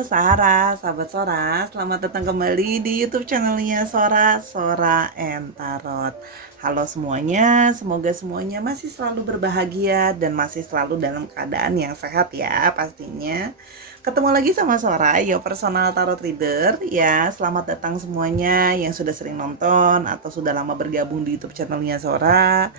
Sarah, sahabat Sora, selamat datang kembali di YouTube channelnya Sora and Tarot. Halo semuanya, semoga semuanya masih selalu berbahagia dan masih selalu dalam keadaan yang sehat ya pastinya. Ketemu lagi sama Sora, your personal tarot reader ya. Selamat datang semuanya yang sudah sering nonton atau sudah lama bergabung di YouTube channelnya Sora.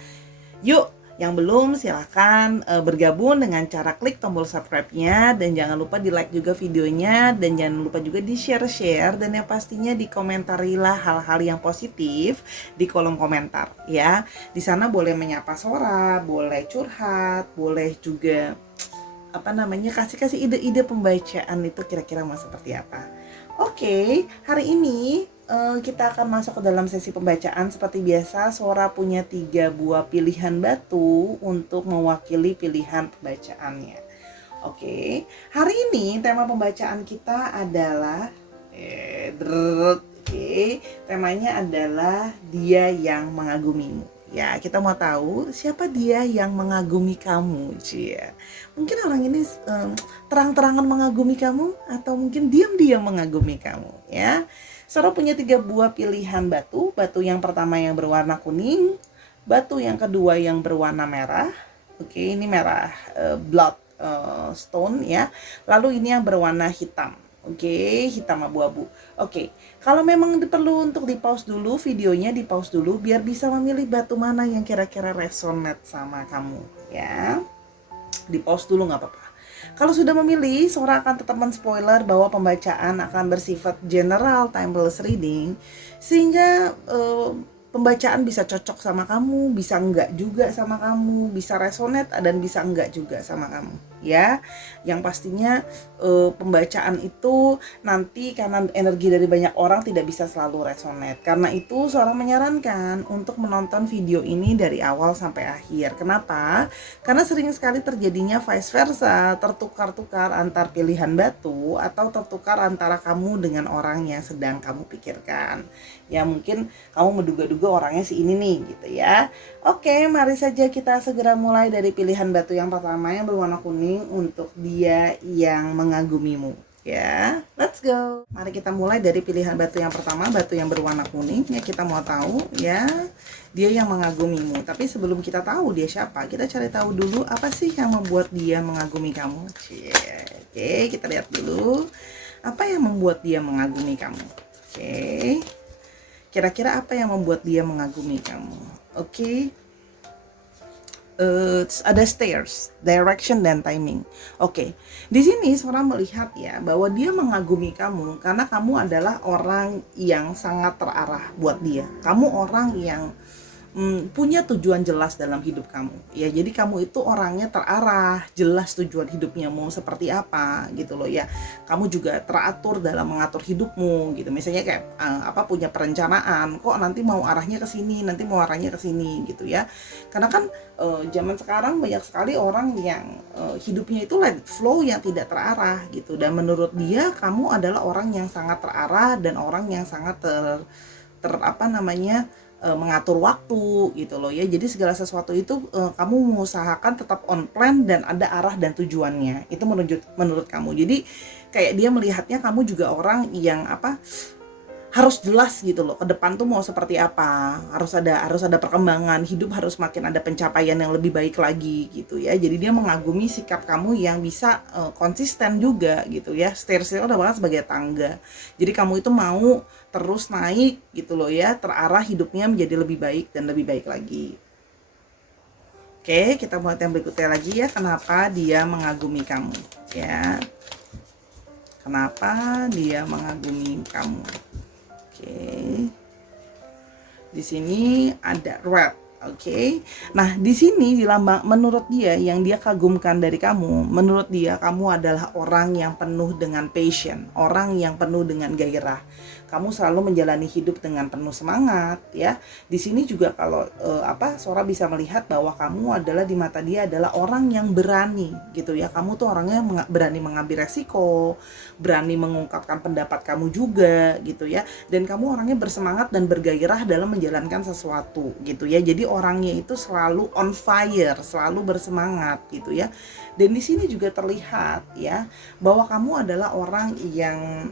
Yuk, yang belum silahkan bergabung dengan cara klik tombol subscribe-nya dan jangan lupa di like juga videonya dan jangan lupa juga di share-share dan yang pastinya dikomentarilah hal-hal yang positif di kolom komentar ya. Di sana boleh menyapa Sora, boleh curhat, boleh juga kasih ide-ide pembacaan itu kira-kira mau seperti apa. Oke, hari ini kita akan masuk ke dalam sesi pembacaan. Seperti biasa, Sora punya 3 buah pilihan batu untuk mewakili pilihan pembacaannya. Oke, hari ini tema pembacaan kita adalah temanya adalah dia yang mengagumimu. Ya, kita mau tahu siapa dia yang mengagumi kamu, Cia. Mungkin orang ini terang-terangan mengagumi kamu atau mungkin diam-diam mengagumi kamu, ya. Sora punya 3 buah pilihan batu. Batu yang pertama yang berwarna kuning, batu yang kedua yang berwarna merah. Oke, ini merah blood stone ya. Lalu ini yang berwarna hitam. Oke, hitam abu-abu. Oke, kalau memang perlu untuk di pause dulu videonya, di pause dulu biar bisa memilih batu mana yang kira-kira resonate sama kamu ya. Di pause dulu nggak apa-apa. Kalau sudah memilih, Sora akan tetap men-spoiler bahwa pembacaan akan bersifat general timeless reading sehingga pembacaan bisa cocok sama kamu, bisa enggak juga sama kamu, bisa resonate dan bisa enggak juga sama kamu ya. Yang pastinya pembacaan itu nanti karena energi dari banyak orang tidak bisa selalu resonate. Karena itu Sora menyarankan untuk menonton video ini dari awal sampai akhir. Kenapa? Karena sering sekali terjadinya vice versa, tertukar-tukar antar pilihan batu atau tertukar antara kamu dengan orang yang sedang kamu pikirkan. Ya mungkin kamu menduga-duga orangnya si ini nih gitu ya. Oke, mari saja kita segera mulai dari pilihan batu yang pertama yang berwarna kuning untuk dia yang mengagumimu ya. Let's go. Mari kita mulai dari pilihan batu yang pertama, batu yang berwarna kuning ya. Kita mau tahu ya dia yang mengagumimu. Tapi sebelum kita tahu dia siapa, kita cari tahu dulu apa sih yang membuat dia mengagumi kamu. Oke, kita lihat dulu apa yang membuat dia mengagumi kamu. Oke. Kira-kira apa yang membuat dia mengagumi kamu? Oke. Ada stairs, direction dan timing. Oke. Di sini Sora melihat ya bahwa dia mengagumi kamu karena kamu adalah orang yang sangat terarah buat dia. Kamu orang yang punya tujuan jelas dalam hidup kamu ya. Jadi kamu itu orangnya terarah, jelas tujuan hidupnya mau seperti apa gitu loh ya. Kamu juga teratur dalam mengatur hidupmu gitu. Misalnya kayak punya perencanaan, kok nanti mau arahnya ke sini, nanti mau arahnya ke sini gitu ya. Karena kan zaman sekarang banyak sekali orang yang hidupnya itu let it flow yang tidak terarah gitu. Dan menurut dia kamu adalah orang yang sangat terarah dan orang yang sangat mengatur waktu gitu loh ya. Jadi segala sesuatu itu kamu mengusahakan tetap on plan dan ada arah dan tujuannya. Itu menurut kamu. Jadi kayak dia melihatnya kamu juga orang yang harus jelas gitu loh, ke depan tuh mau seperti apa, harus ada perkembangan hidup, harus makin ada pencapaian yang lebih baik lagi gitu ya. Jadi dia mengagumi sikap kamu yang bisa konsisten juga gitu ya. Stairs-nya udah banget sebagai tangga, jadi kamu itu mau terus naik gitu loh ya, terarah hidupnya menjadi lebih baik dan lebih baik lagi. Oke, kita buat yang berikutnya lagi ya. Kenapa dia mengagumi kamu ya, kenapa dia mengagumi kamu. Oke. Di sini ada red. Oke. Nah, di sini di lambang menurut dia yang dia kagumkan dari kamu, menurut dia kamu adalah orang yang penuh dengan passion, orang yang penuh dengan gairah. kamu selalu menjalani hidup dengan penuh semangat ya. Di sini juga kalau Sora bisa melihat bahwa kamu adalah di mata dia adalah orang yang berani gitu ya. Kamu tuh orangnya berani mengambil resiko, berani mengungkapkan pendapat kamu juga gitu ya. Dan kamu orangnya bersemangat dan bergairah dalam menjalankan sesuatu gitu ya. Jadi orangnya itu selalu on fire, selalu bersemangat gitu ya. Dan di sini juga terlihat ya bahwa kamu adalah orang yang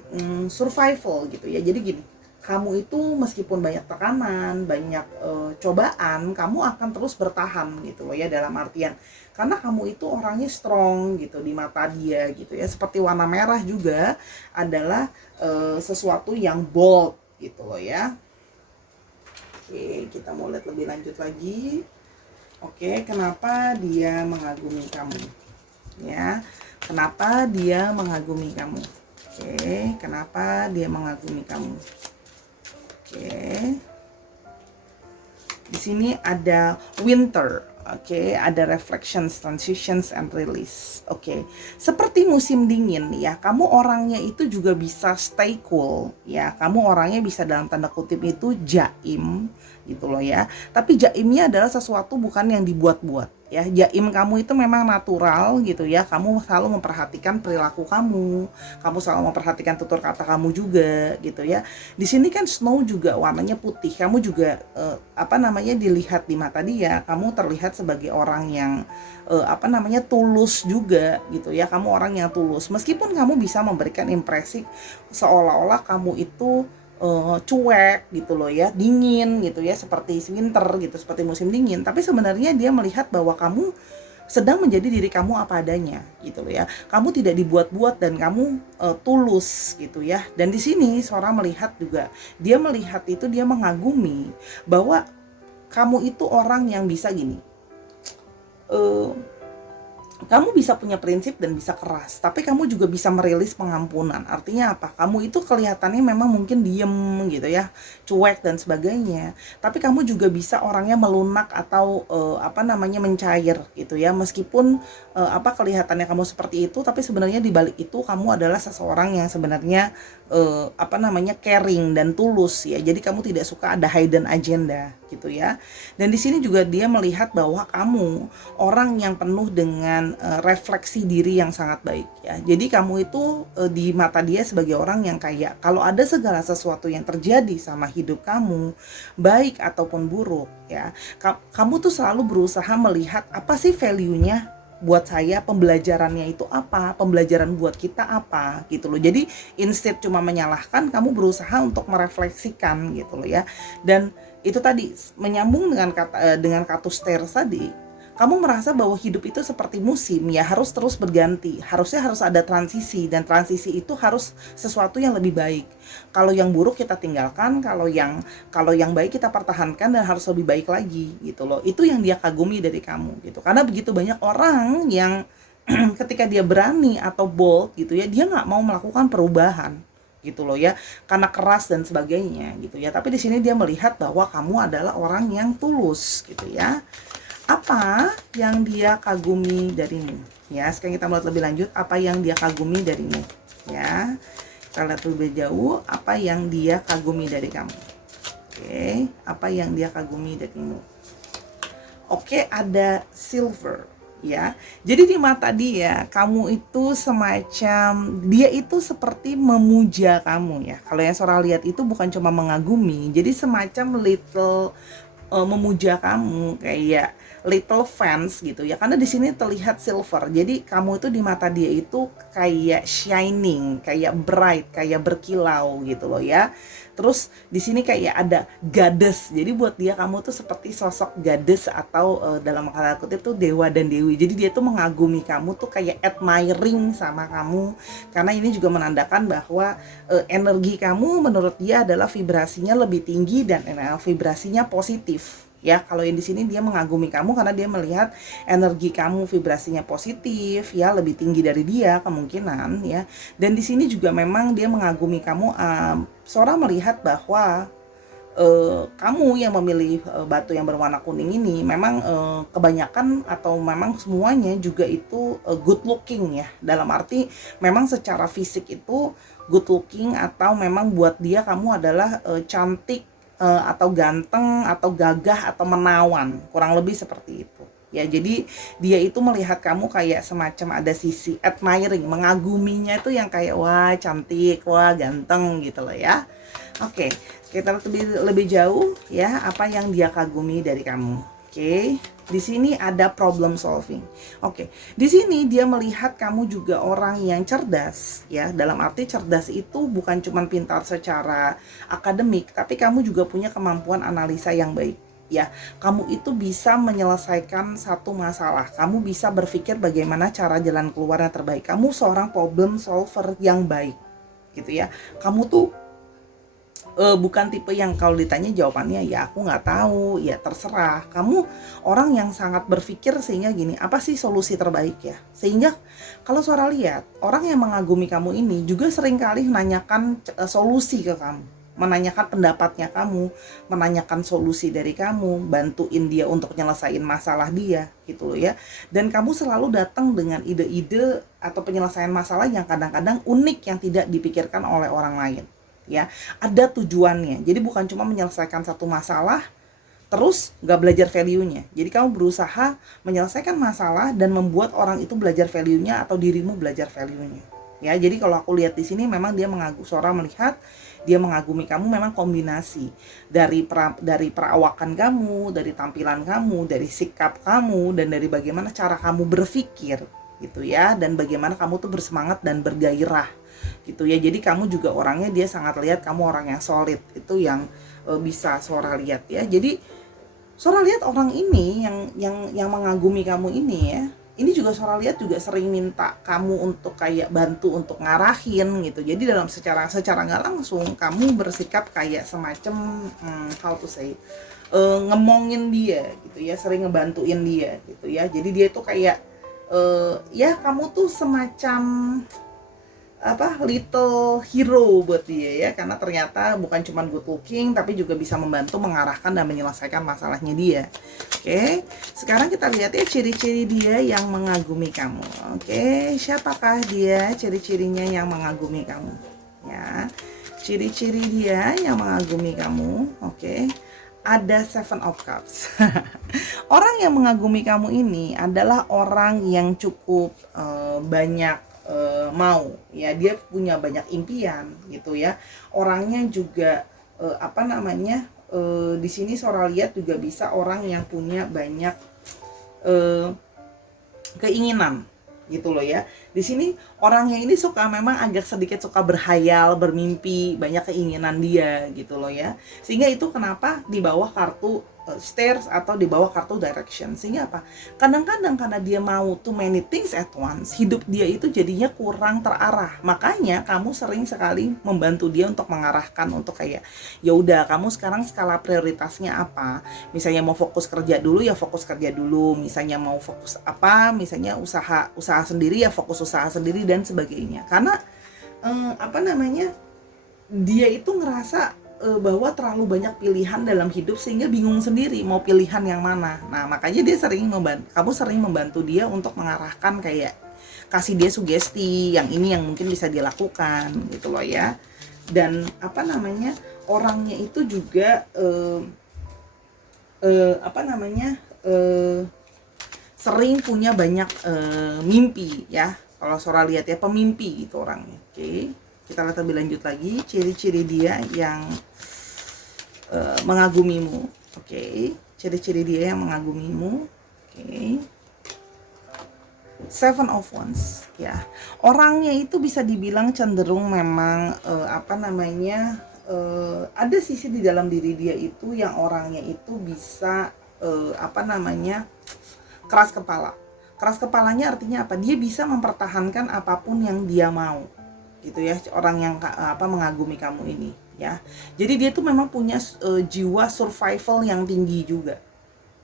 survival gitu ya. Jadi gini, kamu itu meskipun banyak tekanan, banyak cobaan, kamu akan terus bertahan gitu loh ya, dalam artian karena kamu itu orangnya strong gitu di mata dia gitu ya. Seperti warna merah juga adalah sesuatu yang bold gitu loh ya. Oke, kita mau lihat lebih lanjut lagi. Oke, kenapa dia mengagumi kamu? Ya, kenapa dia mengagumi kamu? Oke, kenapa dia mengagumi kamu? Oke. Di sini ada winter. Oke, ada reflections, transitions, and release. Oke, seperti musim dingin ya, kamu orangnya itu juga bisa stay cool ya. Kamu orangnya bisa dalam tanda kutip itu jaim gitu loh ya. Tapi jaimnya adalah sesuatu bukan yang dibuat-buat ya. Jaim kamu itu memang natural gitu ya. Kamu selalu memperhatikan perilaku kamu selalu memperhatikan tutur kata kamu juga gitu ya. Di sini kan snow juga warnanya putih. Kamu juga dilihat di mata dia, kamu terlihat sebagai orang yang tulus juga gitu ya. Kamu orang yang tulus. Meskipun kamu bisa memberikan impresi seolah-olah kamu itu cuek gitu loh ya, dingin gitu ya, seperti winter gitu, seperti musim dingin. Tapi sebenarnya dia melihat bahwa kamu sedang menjadi diri kamu apa adanya gitu loh ya. Kamu tidak dibuat-buat dan kamu tulus gitu ya. Dan di sini seorang melihat juga, dia melihat itu, dia mengagumi bahwa kamu itu orang yang bisa gini. Kamu bisa punya prinsip dan bisa keras, tapi kamu juga bisa merilis pengampunan. Artinya apa? Kamu itu kelihatannya memang mungkin diem gitu ya, cuek dan sebagainya. Tapi kamu juga bisa orangnya melunak atau mencair gitu ya. Meskipun kelihatannya kamu seperti itu, tapi sebenarnya di balik itu kamu adalah seseorang yang sebenarnya caring dan tulus ya. Jadi kamu tidak suka ada hidden agenda gitu ya. Dan di sini juga dia melihat bahwa kamu orang yang penuh dengan refleksi diri yang sangat baik ya. Jadi kamu itu di mata dia sebagai orang yang kayak kalau ada segala sesuatu yang terjadi sama hidup kamu, baik ataupun buruk ya, kamu tuh selalu berusaha melihat apa sih value-nya buat saya, pembelajarannya itu apa, pembelajaran buat kita apa gitu loh. Jadi instead cuma menyalahkan, kamu berusaha untuk merefleksikan gitu loh ya. Dan itu tadi menyambung dengan katusteros tadi. Kamu merasa bahwa hidup itu seperti musim ya, harus terus berganti. Harusnya harus ada transisi, dan transisi itu harus sesuatu yang lebih baik. Kalau yang buruk kita tinggalkan, kalau yang baik kita pertahankan dan harus lebih baik lagi gitu loh. Itu yang dia kagumi dari kamu gitu. Karena begitu banyak orang yang ketika dia berani atau bold gitu ya, dia nggak mau melakukan perubahan gitu loh ya, karena keras dan sebagainya gitu ya. Tapi di sini dia melihat bahwa kamu adalah orang yang tulus gitu ya. Apa yang dia kagumi darimu ya? Sekarang kita melihat lebih lanjut apa yang dia kagumi darimu ya. Kita lihat lebih jauh apa yang dia kagumi dari kamu. Oke, apa yang dia kagumi darimu. Oke, ada silver ya. Jadi di mata dia, kamu itu semacam, dia itu seperti memuja kamu ya. Kalau yang Sora lihat itu bukan cuma mengagumi, jadi semacam little memuja kamu, kayak little fans gitu ya. Karena di sini terlihat silver. Jadi kamu itu di mata dia itu kayak shining, kayak bright, kayak berkilau gitu loh ya. Terus di sini kayak ada goddess. Jadi buat dia kamu tuh seperti sosok goddess atau dalam kata kutip tuh dewa dan dewi. Jadi dia tuh mengagumi kamu tuh kayak admiring sama kamu. Karena ini juga menandakan bahwa energi kamu menurut dia adalah vibrasinya lebih tinggi dan vibrasinya positif. Ya, kalau yang di sini dia mengagumi kamu karena dia melihat energi kamu vibrasinya positif, ya lebih tinggi dari dia kemungkinan ya. Dan di sini juga memang dia mengagumi kamu. Sora melihat bahwa kamu yang memilih batu yang berwarna kuning ini memang kebanyakan atau memang semuanya juga itu good looking ya, dalam arti memang secara fisik itu good looking, atau memang buat dia kamu adalah cantik, atau ganteng atau gagah atau menawan, kurang lebih seperti itu ya. Jadi dia itu melihat kamu kayak semacam ada sisi admiring, mengaguminya itu yang kayak wah cantik, wah ganteng gitu loh ya. Oke, kita lebih jauh ya, apa yang dia kagumi dari kamu. Oke, di sini ada problem solving. Oke, di sini dia melihat kamu juga orang yang cerdas ya. Dalam arti cerdas itu bukan cuma pintar secara akademik, tapi kamu juga punya kemampuan analisa yang baik ya. Kamu itu bisa menyelesaikan satu masalah. Kamu bisa berpikir bagaimana cara jalan keluar yang terbaik. Kamu seorang problem solver yang baik gitu ya. Kamu tuh bukan tipe yang kalau ditanya jawabannya ya aku nggak tahu, ya terserah. Kamu orang yang sangat berpikir sehingga gini, apa sih solusi terbaik ya? Sehingga kalau Sora lihat, orang yang mengagumi kamu ini juga seringkali menanyakan solusi ke kamu, menanyakan pendapatnya kamu, menanyakan solusi dari kamu, bantuin dia untuk nyelesain masalah dia gitu loh ya. Dan kamu selalu datang dengan ide-ide atau penyelesaian masalah yang kadang-kadang unik yang tidak dipikirkan oleh orang lain ya. Ada tujuannya, jadi bukan cuma menyelesaikan satu masalah terus nggak belajar value-nya. Jadi kamu berusaha menyelesaikan masalah dan membuat orang itu belajar value-nya atau dirimu belajar value-nya ya. Jadi kalau aku lihat di sini memang dia Sora melihat dia mengagumi kamu memang kombinasi dari perawakan kamu, dari tampilan kamu, dari sikap kamu, dan dari bagaimana cara kamu berpikir gitu ya, dan bagaimana kamu tuh bersemangat dan bergairah gitu ya. Jadi kamu juga orangnya dia sangat lihat kamu orang yang solid, itu yang bisa Sora lihat ya. Jadi Sora lihat orang ini yang mengagumi kamu ini ya. Ini juga Sora lihat juga sering minta kamu untuk kayak bantu untuk ngarahin gitu. Jadi dalam secara nggak langsung kamu bersikap kayak semacam how to say ngemongin dia gitu ya, sering ngebantuin dia gitu ya. Jadi dia itu kayak ya kamu tuh semacam apa little hero buat dia ya, karena ternyata bukan cuma good looking tapi juga bisa membantu mengarahkan dan menyelesaikan masalahnya dia. Oke, sekarang kita lihat ya ciri-ciri dia yang mengagumi kamu. Oke, siapakah dia, ciri-cirinya yang mengagumi kamu ya, ciri-ciri dia yang mengagumi kamu. Oke, ada Seven of Cups. Orang yang mengagumi kamu ini adalah orang yang cukup banyak mau ya, dia punya banyak impian gitu ya. Orangnya juga apa namanya di sini Sora lihat juga bisa orang yang punya banyak keinginan gitu loh ya. Di sini orangnya ini suka memang agak sedikit suka berhayal, bermimpi, banyak keinginan dia gitu loh ya. Sehingga itu kenapa di bawah kartu stairs atau di bawah kartu direction. Sehingga apa? Kadang-kadang karena dia mau too many things at once, hidup dia itu jadinya kurang terarah. Makanya kamu sering sekali membantu dia untuk mengarahkan untuk kayak ya udah kamu sekarang skala prioritasnya apa? Misalnya mau fokus kerja dulu ya fokus kerja dulu, misalnya mau fokus apa, misalnya usaha sendiri ya fokus usaha sendiri dan sebagainya. Karena apa namanya? Dia itu ngerasa bahwa terlalu banyak pilihan dalam hidup sehingga bingung sendiri mau pilihan yang mana. Nah, makanya dia kamu sering membantu dia untuk mengarahkan kayak kasih dia sugesti yang ini yang mungkin bisa dilakukan gitu loh ya. Dan apa namanya? Orangnya itu juga apa namanya? Sering punya banyak mimpi ya. Kalau Sora lihat ya pemimpi gitu orangnya. Oke. Kita lihat lebih lanjut lagi ciri-ciri dia yang mengagumimu. Oke, ciri-ciri dia yang mengagumimu. Oke. Seven of Wands ya. Orangnya itu bisa dibilang cenderung memang apa namanya ada sisi di dalam diri dia itu yang orangnya itu bisa apa namanya keras kepala. Keras kepalanya artinya apa? Dia bisa mempertahankan apapun yang dia mau gitu ya, orang yang mengagumi kamu ini ya. Jadi dia tuh memang punya jiwa survival yang tinggi juga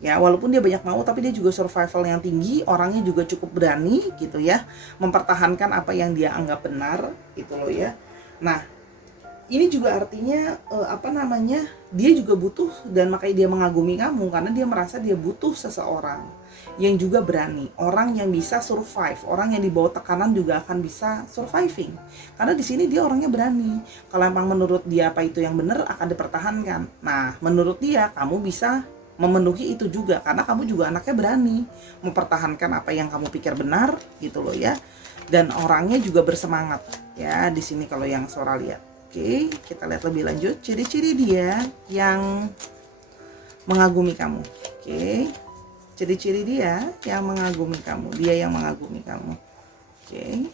ya, walaupun dia banyak mau tapi dia juga survival yang tinggi. Orangnya juga cukup berani gitu ya, mempertahankan apa yang dia anggap benar gitu loh ya. Nah Ini juga artinya apa namanya, dia juga butuh, dan makanya dia mengagumi kamu karena dia merasa dia butuh seseorang yang juga berani, orang yang bisa survive, orang yang di bawah tekanan juga akan bisa surviving. Karena di sini dia orangnya berani. Kalau emang menurut dia apa itu yang benar akan dipertahankan. Nah, menurut dia kamu bisa memenuhi itu juga karena kamu juga anaknya berani mempertahankan apa yang kamu pikir benar gitu loh ya. Dan orangnya juga bersemangat ya di sini kalau yang Sora lihat. Oke, kita lihat lebih lanjut ciri-ciri dia yang mengagumi kamu. Oke, ciri-ciri dia yang mengagumi kamu, dia yang mengagumi kamu. Oke,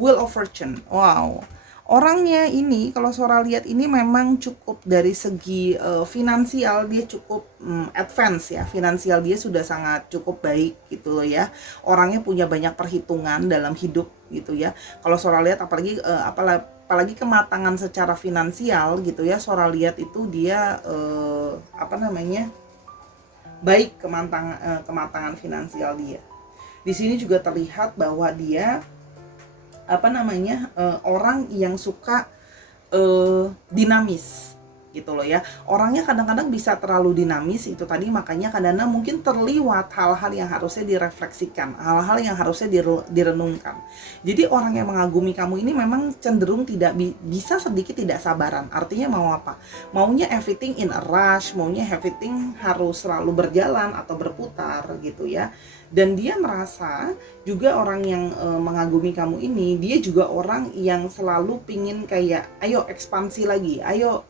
Wheel of Fortune. Wow, orangnya ini kalau Sora lihat ini memang cukup dari segi finansial dia cukup advance ya, finansial dia sudah sangat cukup baik gitu loh ya. Orangnya punya banyak perhitungan dalam hidup gitu ya. Kalau Sora lihat apalagi apalagi kematangan secara finansial gitu ya, Sora lihat itu dia apa namanya, baik kematangan finansial dia. Di sini juga terlihat bahwa dia apa namanya, orang yang suka dinamis gitu loh ya. Orangnya kadang-kadang bisa terlalu dinamis itu tadi, makanya kadang-kadang mungkin terliwat hal-hal yang harusnya direfleksikan, hal-hal yang harusnya direnungkan. Jadi orang yang mengagumi kamu ini memang cenderung tidak bisa sedikit tidak sabaran. Artinya mau apa? Maunya everything in a rush, maunya everything harus selalu berjalan atau berputar gitu ya. Dan dia merasa juga orang yang mengagumi kamu ini, dia juga orang yang selalu pingin kayak ayo ekspansi lagi, ayo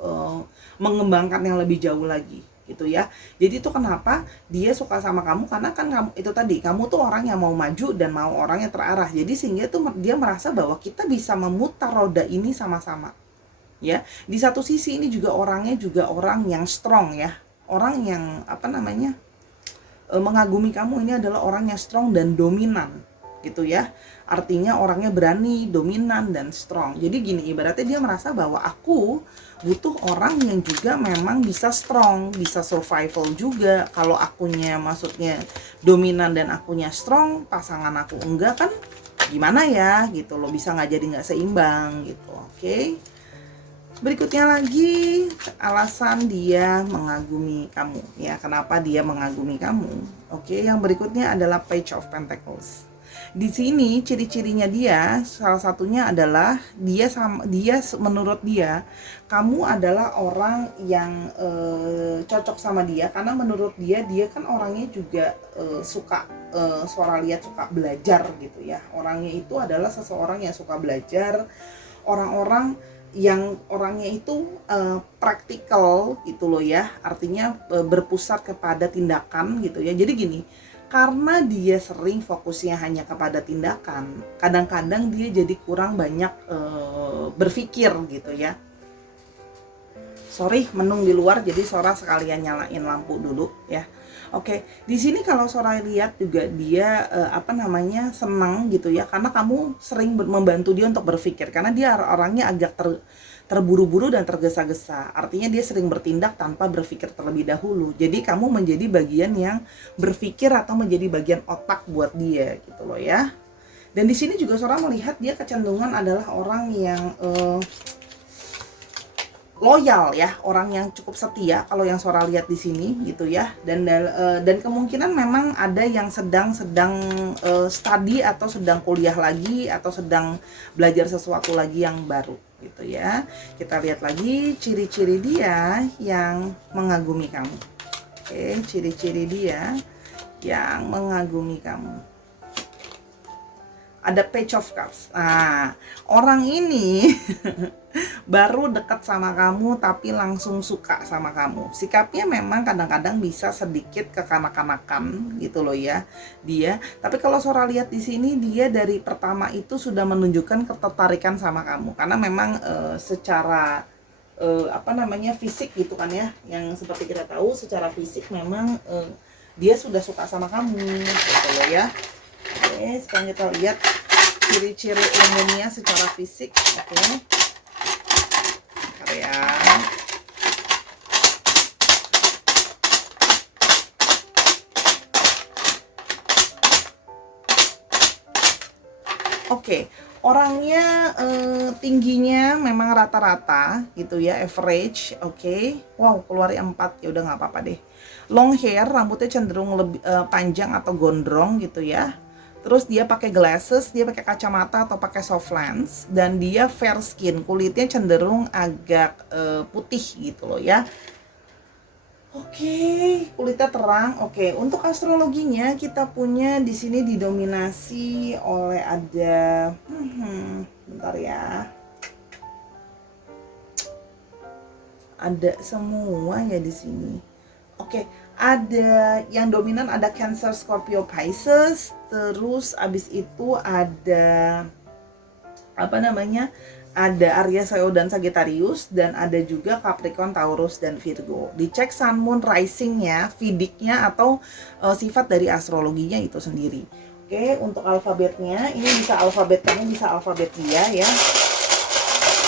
mengembangkan yang lebih jauh lagi gitu ya. Jadi itu kenapa dia suka sama kamu, karena kan kamu itu tadi, kamu tuh orang yang mau maju dan mau orang yang terarah. Jadi sehingga tuh dia merasa bahwa kita bisa memutar roda ini sama-sama ya. Di satu sisi ini juga orangnya juga orang yang strong ya, orang yang apa namanya, mengagumi kamu ini adalah orang yang strong dan dominan gitu ya. Artinya orangnya berani, dominan, dan strong. Jadi gini, ibaratnya dia merasa bahwa aku butuh orang yang juga memang bisa strong, bisa survival juga. Kalau akunya maksudnya dominan dan akunya strong, pasangan aku enggak kan gimana ya gitu loh, bisa nggak jadi nggak seimbang gitu. Oke. Berikutnya lagi, alasan dia mengagumi kamu ya, kenapa dia mengagumi kamu. Oke, yang berikutnya adalah Page of Pentacles. Di sini ciri-cirinya dia salah satunya adalah dia menurut dia kamu adalah orang yang cocok sama dia, karena menurut dia kan orangnya juga suka Sora lihat suka belajar gitu ya. Orangnya itu adalah seseorang yang suka belajar, orang-orang yang orangnya itu praktikal gitu loh ya, artinya berpusat kepada tindakan gitu ya. Jadi gini, karena dia sering fokusnya hanya kepada tindakan, kadang-kadang dia jadi kurang banyak berpikir gitu ya. Sorry, menung di luar, jadi Sora sekalian nyalain lampu dulu ya. Oke, di sini kalau Sora lihat juga dia apa namanya, senang gitu ya, karena kamu sering membantu dia untuk berpikir, karena dia orangnya agak terburu-buru dan tergesa-gesa. Artinya dia sering bertindak tanpa berpikir terlebih dahulu. Jadi kamu menjadi bagian yang berpikir atau menjadi bagian otak buat dia gitu loh ya. Dan di sini juga Sora melihat dia kecenderungan adalah orang yang loyal ya, orang yang cukup setia kalau yang Sora lihat di sini gitu ya. Dan kemungkinan memang ada yang sedang studi atau sedang kuliah lagi atau sedang belajar sesuatu lagi yang baru gitu ya. Kita lihat lagi ciri-ciri dia yang mengagumi kamu. Oke, ciri-ciri dia yang mengagumi kamu. Ada Page of Cups. Nah, orang ini baru dekat sama kamu tapi langsung suka sama kamu. Sikapnya memang kadang-kadang bisa sedikit kekanak-kanakan gitu loh ya dia. Tapi kalau Sora lihat di sini dia dari pertama itu sudah menunjukkan ketertarikan sama kamu, karena memang secara apa namanya, fisik gitu kan ya, yang seperti kita tahu secara fisik memang dia sudah suka sama kamu gitu loh ya. Oke, sekarang kita lihat ciri-ciri umumnya secara fisik. Oke, ya. Oke, Orangnya tingginya memang rata-rata gitu ya, average, oke. Wow, keluar 4, ya udah nggak apa-apa deh. Long hair, rambutnya cenderung lebih panjang atau gondrong gitu ya. Terus dia pakai glasses, dia pakai kacamata atau pakai soft lens, dan dia fair skin, kulitnya cenderung agak putih gitu loh ya. Oke, kulitnya terang. Oke, untuk astrologinya kita punya di sini didominasi oleh ada, bentar ya, ada semua ya di sini. Oke, ada yang dominan ada Cancer, Scorpio, Pisces, terus abis itu ada apa namanya? Ada Aries, Leo, dan Sagittarius, dan ada juga Capricorn, Taurus, dan Virgo. Dicek Sun, Moon, Rising-nya, Vedic-nya, atau sifat dari astrologinya itu sendiri. Oke, untuk alfabetnya, ini bisa alfabet kamu, bisa alfabet dia ya.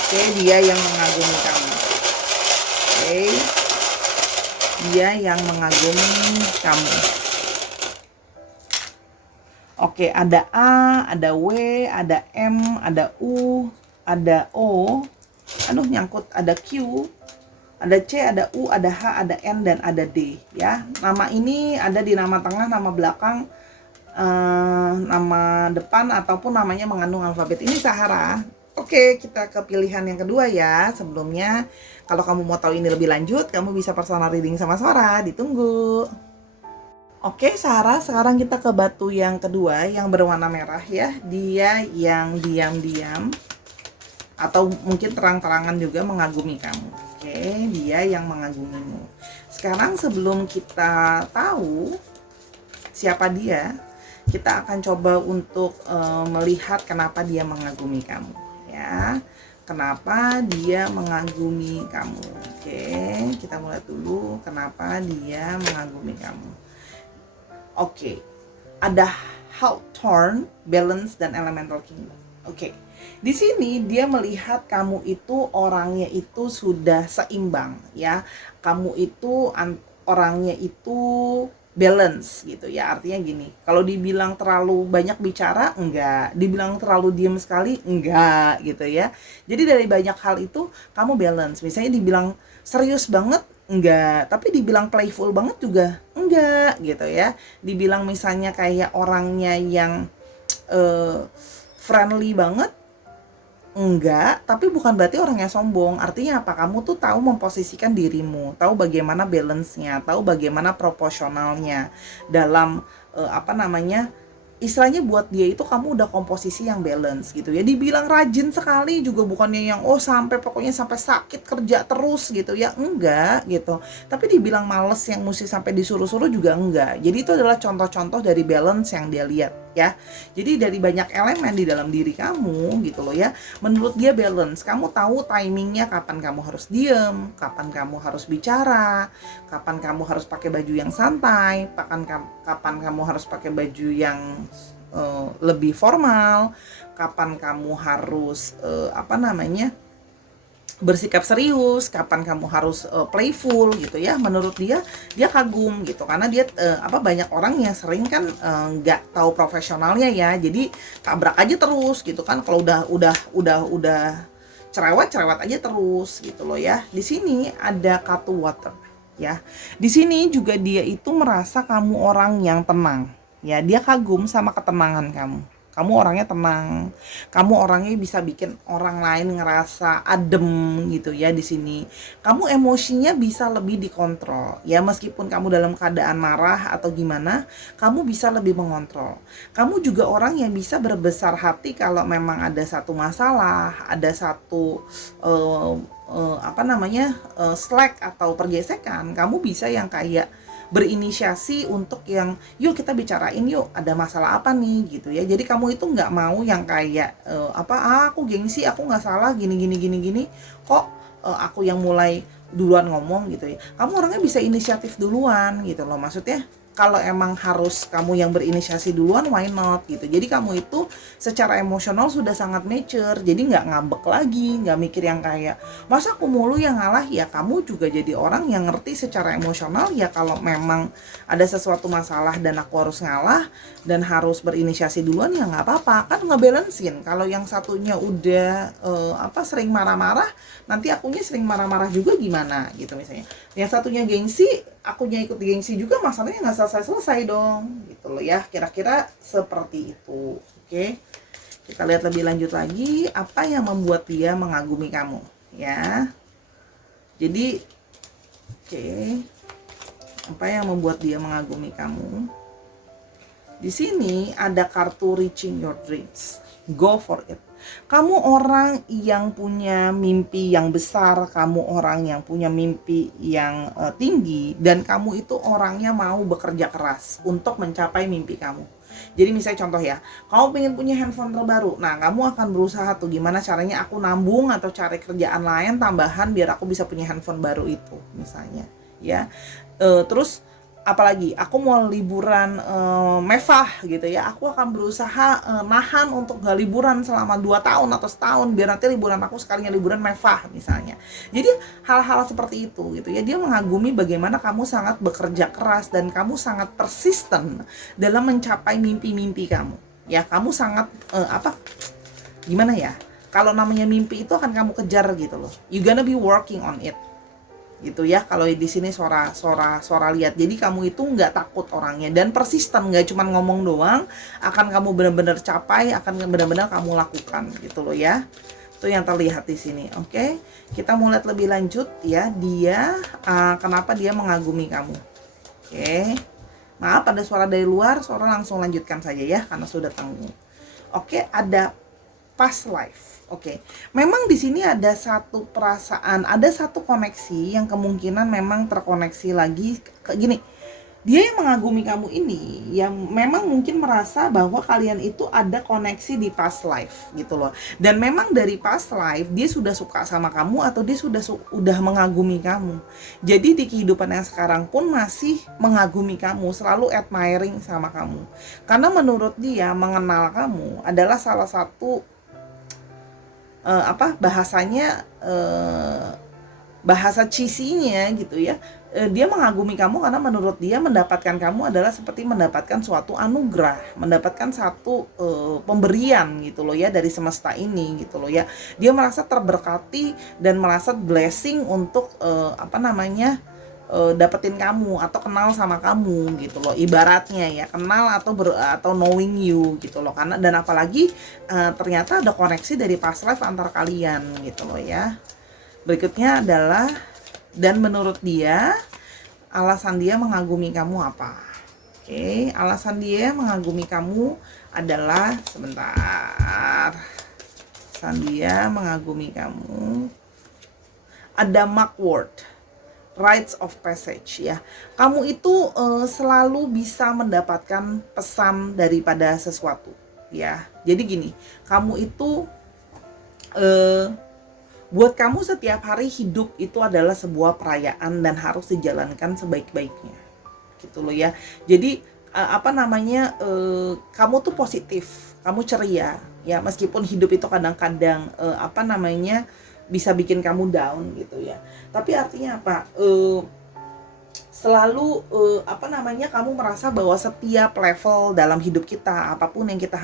Oke, dia yang mengagumi kamu. Oke, dia yang mengagumi kamu. Oke, ada A, ada W, ada M, ada U, ada O, aduh nyangkut, ada Q, ada C, ada U, ada H, ada N, dan ada D ya. Nama ini ada di nama tengah, nama belakang, nama depan, ataupun namanya mengandung alfabet. Ini Sahara. Oke, kita ke pilihan yang kedua ya. Sebelumnya, kalau kamu mau tahu ini lebih lanjut, kamu bisa personal reading sama Sora. Ditunggu. Oke, Sarah, sekarang kita ke batu yang kedua yang berwarna merah ya. Dia yang diam-diam atau mungkin terang-terangan juga mengagumi kamu. Oke, dia yang mengagumimu. Sekarang sebelum kita tahu siapa dia, kita akan coba untuk melihat kenapa dia mengagumi kamu ya. Kenapa dia mengagumi kamu? Oke, kita mulai dulu kenapa dia mengagumi kamu. Oke, ada Hawthorne, Balance, dan Elemental Kingdom. Oke, di sini dia melihat kamu itu orangnya itu sudah seimbang ya. Kamu itu orangnya itu balance gitu ya. Artinya gini, kalau dibilang terlalu banyak bicara, enggak. Dibilang terlalu diam sekali, enggak gitu ya. Jadi dari banyak hal itu kamu balance. Misalnya dibilang serius banget, enggak. Tapi dibilang playful banget juga enggak gitu ya. Dibilang misalnya kayak orangnya yang friendly banget, enggak, tapi bukan berarti orangnya sombong. Artinya apa? Kamu tuh tahu memposisikan dirimu, tahu bagaimana balance-nya, tahu bagaimana proporsionalnya dalam apa namanya? Istilahnya buat dia itu kamu udah komposisi yang balance gitu ya. Dibilang rajin sekali juga bukannya yang sampai pokoknya sampai sakit kerja terus gitu ya, enggak gitu. Tapi dibilang males yang mesti sampai disuruh-suruh juga enggak. Jadi itu adalah contoh-contoh dari balance yang dia lihat ya. Jadi dari banyak elemen di dalam diri kamu gitu loh ya. Menurut dia balance. Kamu tahu timingnya kapan kamu harus diem, kapan kamu harus bicara, kapan kamu harus pakai baju yang santai, kapan kamu harus pakai baju yang lebih formal, kapan kamu harus apa namanya bersikap serius, kapan kamu harus playful gitu ya. Menurut dia kagum gitu karena dia apa banyak orang yang sering kan nggak tahu profesionalnya ya, jadi tabrak aja terus gitu kan. Kalau udah cerewet aja terus gitu loh ya. Di sini ada kartu water ya. Di sini juga dia itu merasa kamu orang yang tenang ya. Dia kagum sama ketenangan kamu. Kamu orangnya tenang, kamu orangnya bisa bikin orang lain ngerasa adem gitu ya. Di sini kamu emosinya bisa lebih dikontrol ya, meskipun kamu dalam keadaan marah atau gimana, kamu bisa lebih mengontrol. Kamu juga orang yang bisa berbesar hati kalau memang ada satu masalah, ada satu apa namanya slack atau pergesekan, kamu bisa yang kayak berinisiasi untuk yang yuk kita bicarain yuk, ada masalah apa nih gitu ya. Jadi kamu itu nggak mau yang kayak aku gengsi, aku nggak salah gini kok aku yang mulai duluan ngomong gitu ya. Kamu orangnya bisa inisiatif duluan gitu loh, maksudnya kalau emang harus kamu yang berinisiasi duluan, why not gitu. Jadi kamu itu secara emosional sudah sangat mature, jadi nggak ngambek lagi, nggak mikir yang kayak masa aku mulu yang ngalah. Ya kamu juga jadi orang yang ngerti secara emosional, ya kalau memang ada sesuatu masalah dan aku harus ngalah dan harus berinisiasi duluan, ya nggak apa-apa, kan ngebalancein. Kalau yang satunya udah sering marah-marah, nanti akunya sering marah-marah juga gimana gitu misalnya. Yang satunya gengsi, akunya ikut gengsi juga, masalahnya nggak selesai-selesai dong gitu loh ya. Kira-kira seperti itu. Oke, kita lihat lebih lanjut lagi, apa yang membuat dia mengagumi kamu ya. Jadi oke, apa yang membuat dia mengagumi kamu? Di sini ada kartu reaching your dreams. Go for it. Kamu orang yang punya mimpi yang besar, kamu orang yang punya mimpi yang tinggi, dan kamu itu orangnya mau bekerja keras untuk mencapai mimpi kamu. Jadi misalnya contoh ya, kamu pengen punya handphone terbaru, nah kamu akan berusaha tuh gimana caranya aku nabung atau cari kerjaan lain tambahan biar aku bisa punya handphone baru itu misalnya ya. Terus apalagi aku mau liburan mewah gitu ya, aku akan berusaha nahan untuk gak liburan selama 2 tahun atau setahun biar nanti liburan aku sekalinya liburan mewah misalnya. Jadi hal-hal seperti itu gitu ya, dia mengagumi bagaimana kamu sangat bekerja keras dan kamu sangat persisten dalam mencapai mimpi-mimpi kamu ya. Kamu sangat gimana ya, kalau namanya mimpi itu akan kamu kejar gitu loh, you gonna be working on it gitu ya. Kalau di sini suara lihat, jadi kamu itu nggak takut orangnya dan persisten, nggak cuma ngomong doang, akan kamu benar-benar capai, akan benar-benar kamu lakukan gitu loh ya. Itu yang terlihat di sini. Oke, kita mau lihat lebih lanjut ya, dia kenapa dia mengagumi kamu. Oke, maaf ada suara dari luar, suara langsung lanjutkan saja ya karena sudah tanggung. Oke, ada past life. Oke, memang di sini ada satu perasaan, ada satu koneksi yang kemungkinan memang terkoneksi lagi kayak gini. Dia yang mengagumi kamu ini yang memang mungkin merasa bahwa kalian itu ada koneksi di past life gitu loh. Dan memang dari past life dia sudah suka sama kamu atau dia sudah mengagumi kamu. Jadi di kehidupan yang sekarang pun masih mengagumi kamu, selalu admiring sama kamu. Karena menurut dia mengenal kamu adalah salah satu bahasanya bahasa cheesy-nya gitu ya. Dia mengagumi kamu karena menurut dia mendapatkan kamu adalah seperti mendapatkan suatu anugerah, mendapatkan satu pemberian gitu loh ya dari semesta ini gitu loh ya. Dia merasa terberkati dan merasa blessing untuk dapetin kamu atau kenal sama kamu gitu loh, ibaratnya ya, kenal atau knowing you gitu loh. Karena dan apalagi ternyata ada koneksi dari past life antar kalian gitu loh ya. Berikutnya adalah, dan menurut dia alasan dia mengagumi kamu apa? Oke, alasan dia mengagumi kamu adalah, sebentar, alasan dia mengagumi kamu ada Mugwort, rites of passage ya. Kamu itu selalu bisa mendapatkan pesan daripada sesuatu ya. Jadi gini, kamu itu buat kamu setiap hari hidup itu adalah sebuah perayaan dan harus dijalankan sebaik-baiknya gitu loh ya. Jadi kamu tuh positif, kamu ceria ya, meskipun hidup itu kadang-kadang bisa bikin kamu down gitu ya. Tapi artinya apa? Selalu kamu merasa bahwa setiap level dalam hidup kita, apapun yang kita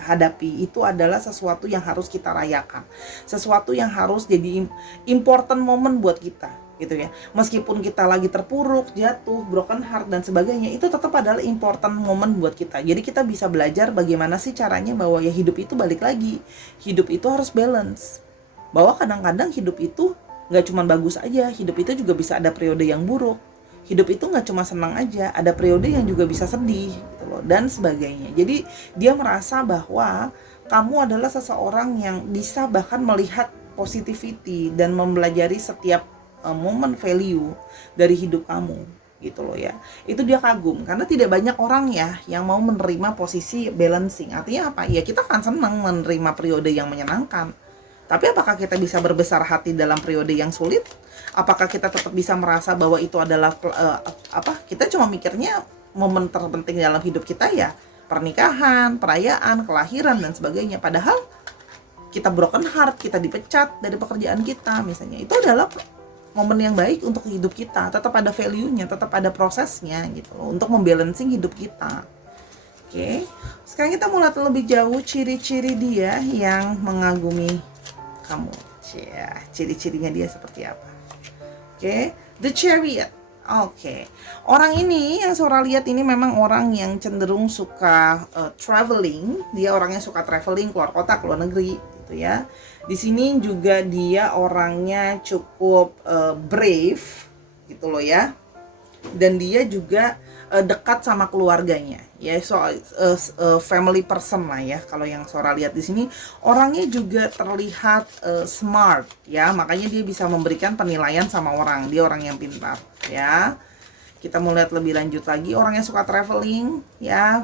hadapi itu adalah sesuatu yang harus kita rayakan, sesuatu yang harus jadi important moment buat kita gitu ya. Meskipun kita lagi terpuruk, jatuh, broken heart dan sebagainya, itu tetap adalah important moment buat kita. Jadi kita bisa belajar bagaimana sih caranya bahwa ya hidup itu balik lagi, hidup itu harus balance, bahwa kadang-kadang hidup itu nggak cuma bagus aja, hidup itu juga bisa ada periode yang buruk. Hidup itu nggak cuma senang aja, ada periode yang juga bisa sedih gitu loh, dan sebagainya. Jadi dia merasa bahwa kamu adalah seseorang yang bisa bahkan melihat positivity dan mempelajari setiap momen value dari hidup kamu gitu loh ya. Itu dia kagum karena tidak banyak orang ya yang mau menerima posisi balancing. Artinya apa? Ya kita kan senang menerima periode yang menyenangkan. Tapi apakah kita bisa berbesar hati dalam periode yang sulit? Apakah kita tetap bisa merasa bahwa itu adalah kita cuma mikirnya momen terpenting dalam hidup kita ya pernikahan, perayaan, kelahiran dan sebagainya. Padahal kita broken heart, kita dipecat dari pekerjaan kita misalnya, itu adalah momen yang baik untuk hidup kita. Tetap ada value-nya, tetap ada prosesnya gitu loh, untuk membalancing hidup kita. Oke, sekarang kita mulai lebih jauh ciri-ciri dia yang mengagumi kamu. Ciri-cirinya dia seperti apa? Oke, the chariot. Oke, orang ini yang Sora lihat ini memang orang yang cenderung suka traveling. Dia orangnya suka traveling, keluar kota, keluar negeri, gitu ya. Di sini juga dia orangnya cukup brave, gitu loh ya. Dan dia juga dekat sama keluarganya, ya, family person lah ya. Kalau yang Sora lihat di sini, orangnya juga terlihat smart, ya, makanya dia bisa memberikan penilaian sama orang. Dia orang yang pintar, ya. Kita mau lihat lebih lanjut lagi, orangnya suka traveling, ya,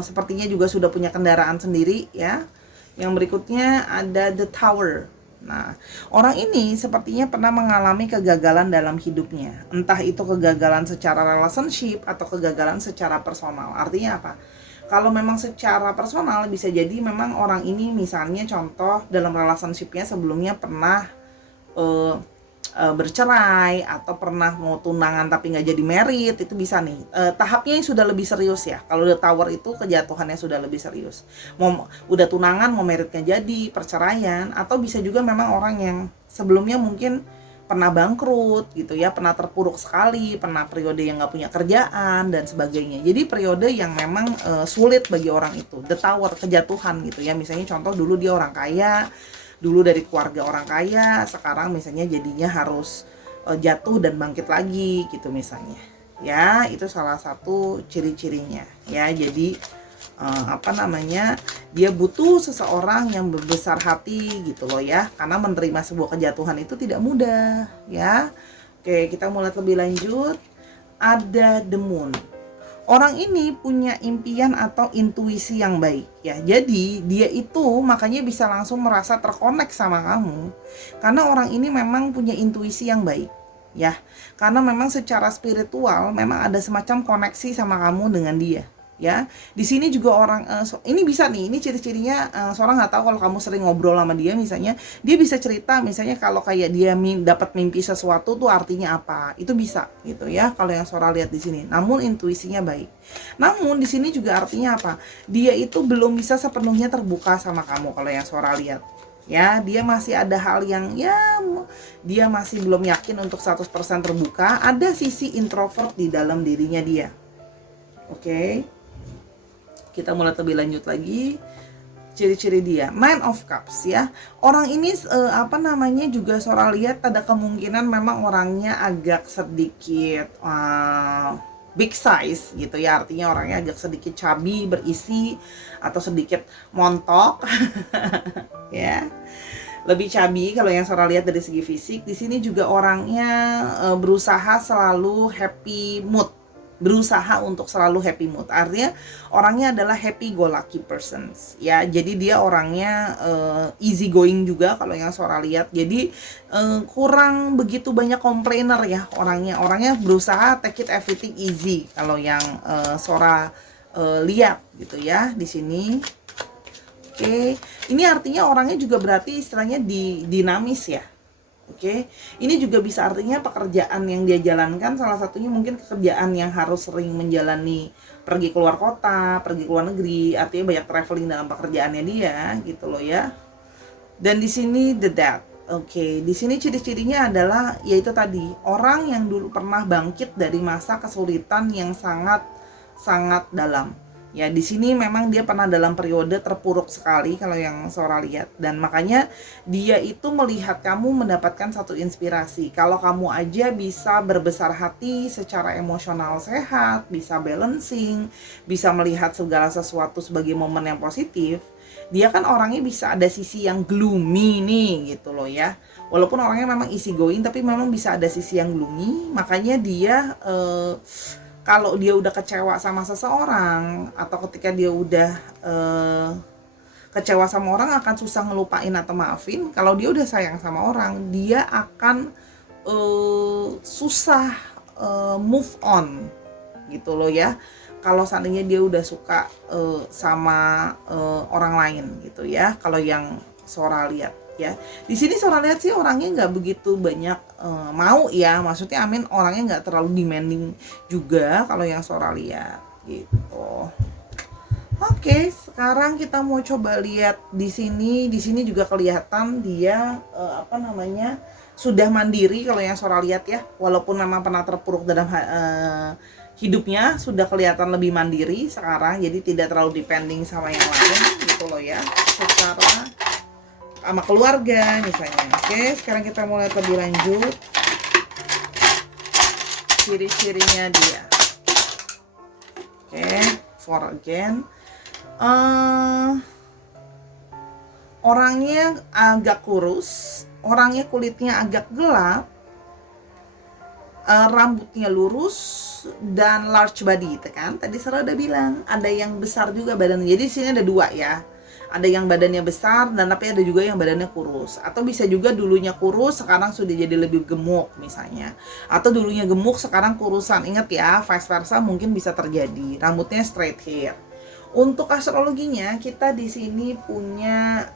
sepertinya juga sudah punya kendaraan sendiri, ya. Yang berikutnya ada the tower. Nah, orang ini sepertinya pernah mengalami kegagalan dalam hidupnya. Entah itu kegagalan secara relationship atau kegagalan secara personal. Artinya apa? Kalau memang secara personal bisa jadi memang orang ini misalnya contoh dalam relationship-nya sebelumnya pernah bercerai atau pernah mau tunangan tapi nggak jadi married, itu bisa nih. Tahapnya yang sudah lebih serius ya. Kalau the tower itu kejatuhannya sudah lebih serius. Mau udah tunangan, mau married nggak jadi, perceraian, atau bisa juga memang orang yang sebelumnya mungkin pernah bangkrut gitu ya, pernah terpuruk sekali, pernah periode yang nggak punya kerjaan dan sebagainya. Jadi periode yang memang sulit bagi orang itu. The tower, kejatuhan gitu ya. Misalnya contoh dulu dia orang kaya, dulu dari keluarga orang kaya, sekarang misalnya jadinya harus jatuh dan bangkit lagi gitu misalnya. Ya, itu salah satu ciri-cirinya. Ya, jadi dia butuh seseorang yang berbesar hati gitu loh ya, karena menerima sebuah kejatuhan itu tidak mudah ya. Oke, kita mulai lebih lanjut. Ada the moon. Orang ini punya impian atau intuisi yang baik ya. Jadi dia itu makanya bisa langsung merasa terkonek sama kamu. Karena orang ini memang punya intuisi yang baik ya. Karena memang secara spiritual memang ada semacam koneksi sama kamu dengan dia. Ya, di sini juga orang ini bisa nih, ini ciri-cirinya seorang nggak tahu kalau kamu sering ngobrol sama dia misalnya, dia bisa cerita misalnya kalau kayak dia dapat mimpi sesuatu tuh artinya apa, itu bisa gitu ya kalau yang Sora lihat di sini. Namun intuisinya baik. Namun di sini juga artinya apa? Dia itu belum bisa sepenuhnya terbuka sama kamu kalau yang Sora lihat. Ya, dia masih ada hal yang ya dia masih belum yakin untuk 100% terbuka, ada sisi introvert di dalam dirinya dia. Oke. Kita mulai lebih lanjut lagi. Ciri-ciri dia, Man of Cups ya. Orang ini juga Sora lihat ada kemungkinan memang orangnya agak sedikit big size gitu ya. Artinya orangnya agak sedikit chubby, berisi atau sedikit montok ya. Lebih chubby kalau yang Sora lihat dari segi fisik. Di sini juga orangnya berusaha selalu happy mood. Berusaha untuk selalu happy mood. Artinya orangnya adalah happy go lucky persons ya. Jadi dia orangnya easy going juga kalau yang Sora lihat. Jadi kurang begitu banyak komplainer ya orangnya. Orangnya berusaha take it everything easy kalau yang Sora lihat gitu ya di sini. Oke. Ini artinya orangnya juga berarti istilahnya dinamis ya. Oke, ini juga bisa artinya pekerjaan yang dia jalankan, salah satunya mungkin pekerjaan yang harus sering menjalani pergi keluar kota, pergi keluar negeri, artinya banyak traveling dalam pekerjaannya dia, gitu loh ya. Dan di sini the death. Oke, di sini ciri-cirinya adalah yaitu tadi orang yang dulu pernah bangkit dari masa kesulitan yang sangat dalam. Ya, di sini memang dia pernah dalam periode terpuruk sekali kalau yang Sora lihat, dan makanya dia itu melihat kamu mendapatkan satu inspirasi. Kalau kamu aja bisa berbesar hati secara emosional sehat, bisa balancing, bisa melihat segala sesuatu sebagai momen yang positif, dia kan orangnya bisa ada sisi yang gloomy nih gitu loh ya. Walaupun orangnya memang easy going tapi memang bisa ada sisi yang gloomy, makanya dia kalau dia udah kecewa sama seseorang atau ketika dia udah kecewa sama orang akan susah ngelupain atau maafin. Kalau dia udah sayang sama orang, dia akan susah move on gitu loh ya. Kalau seandainya dia udah suka sama orang lain gitu ya. Kalau yang Sora lihat ya. Di sini Sora lihat sih orangnya nggak begitu banyak mau ya. Maksudnya Amin orangnya nggak terlalu demanding juga kalau yang Sora lihat gitu. Oke, sekarang kita mau coba lihat di sini. Di sini juga kelihatan dia sudah mandiri kalau yang Sora lihat ya. Walaupun memang pernah terpuruk dalam hidupnya, sudah kelihatan lebih mandiri sekarang. Jadi tidak terlalu depending sama yang lain gitu loh ya. Secara sama keluarga misalnya. Oke, sekarang kita mau lihat lebih lanjut ciri-cirinya dia. Oke, for again. Orangnya agak kurus, orangnya kulitnya agak gelap, rambutnya lurus dan large body, kan? Tadi Sarah udah bilang ada yang besar juga badannya. Jadi di sini ada dua ya. Ada yang badannya besar dan tapi ada juga yang badannya kurus. Atau bisa juga dulunya kurus sekarang sudah jadi lebih gemuk misalnya. Atau dulunya gemuk sekarang kurusan. Ingat ya, vice versa mungkin bisa terjadi. Rambutnya straight hair. Untuk astrologinya kita di sini punya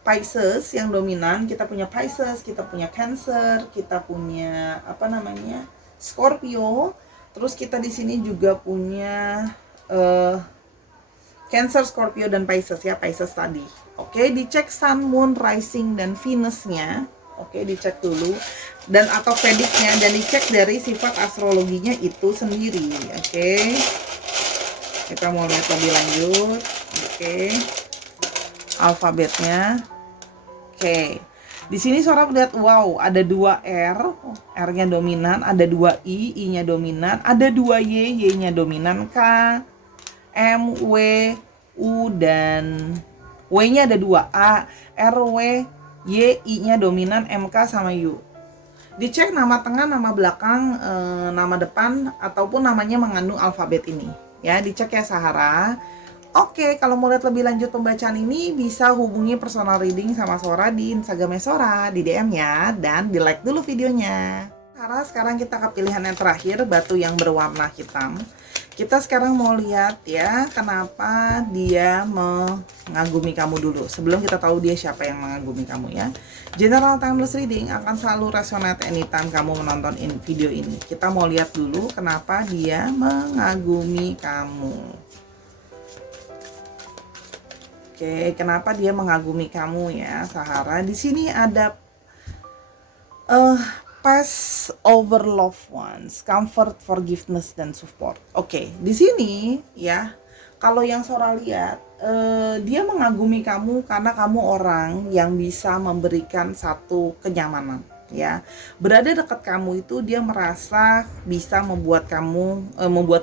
Pisces yang dominan. Kita punya Pisces, kita punya Cancer, kita punya Scorpio. Terus kita di sini juga punya Cancer, Scorpio dan Pisces ya, Pisces tadi. Oke, dicek Sun, Moon, Rising dan Venus-nya. Oke, dicek dulu dan atau prediknya dan dicek dari sifat astrologinya itu sendiri. Oke. Kita mau lihat lebih lanjut. Oke. Alfabetnya. Oke. Di sini Sora lihat wow, ada 2 R, R-nya dominan, ada 2 I, I-nya dominan, ada 2 Y, Y-nya dominan, K, M, W, U dan W-nya ada 2, A, R, W, Y, I-nya dominan, MK sama U. Dicek nama tengah, nama belakang, nama depan ataupun namanya mengandung alfabet ini. Ya, dicek ya Sahara. Oke, kalau mau lihat lebih lanjut pembacaan ini bisa hubungi personal reading sama Sora di Instagramnya Sora, di DM ya, dan di like dulu videonya. Sekarang kita ke pilihan yang terakhir, batu yang berwarna hitam. Kita sekarang mau lihat ya, kenapa dia mengagumi kamu dulu. Sebelum kita tahu dia siapa yang mengagumi kamu ya. General Timeless Reading akan selalu resonate anytime kamu menonton video ini. Kita mau lihat dulu kenapa dia mengagumi kamu. Oke, kenapa dia mengagumi kamu ya, Sahara? Di sini ada pass over loved ones, comfort, forgiveness, dan support. Oke, di sini ya, kalau yang Sora lihat, dia mengagumi kamu karena kamu orang yang bisa memberikan satu kenyamanan. Ya, berada dekat kamu itu dia merasa bisa membuat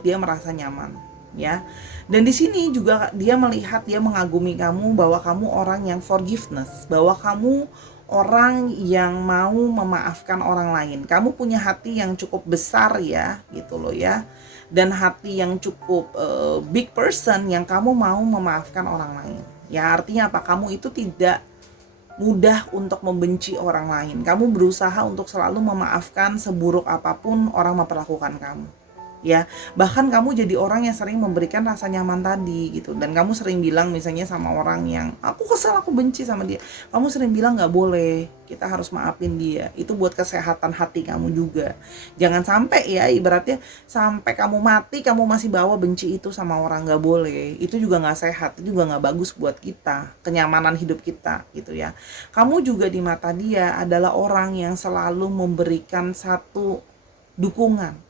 dia merasa nyaman. Ya, dan di sini juga dia melihat, dia mengagumi kamu bahwa kamu orang yang forgiveness, bahwa kamu orang yang mau memaafkan orang lain. Kamu punya hati yang cukup besar ya, gitu loh ya. Dan hati yang cukup big person yang kamu mau memaafkan orang lain. Ya, artinya apa? Kamu itu tidak mudah untuk membenci orang lain. Kamu berusaha untuk selalu memaafkan seburuk apapun orang memperlakukan kamu. Ya, bahkan kamu jadi orang yang sering memberikan rasa nyaman tadi gitu, dan kamu sering bilang misalnya sama orang yang aku kesel, aku benci sama dia, kamu sering bilang nggak boleh, kita harus maafin dia. Itu buat kesehatan hati kamu juga. Jangan sampai ya, ibaratnya sampai kamu mati kamu masih bawa benci itu sama orang, nggak boleh. Itu juga nggak sehat, itu juga nggak bagus buat kita, kenyamanan hidup kita gitu ya. Kamu juga di mata dia adalah orang yang selalu memberikan satu dukungan.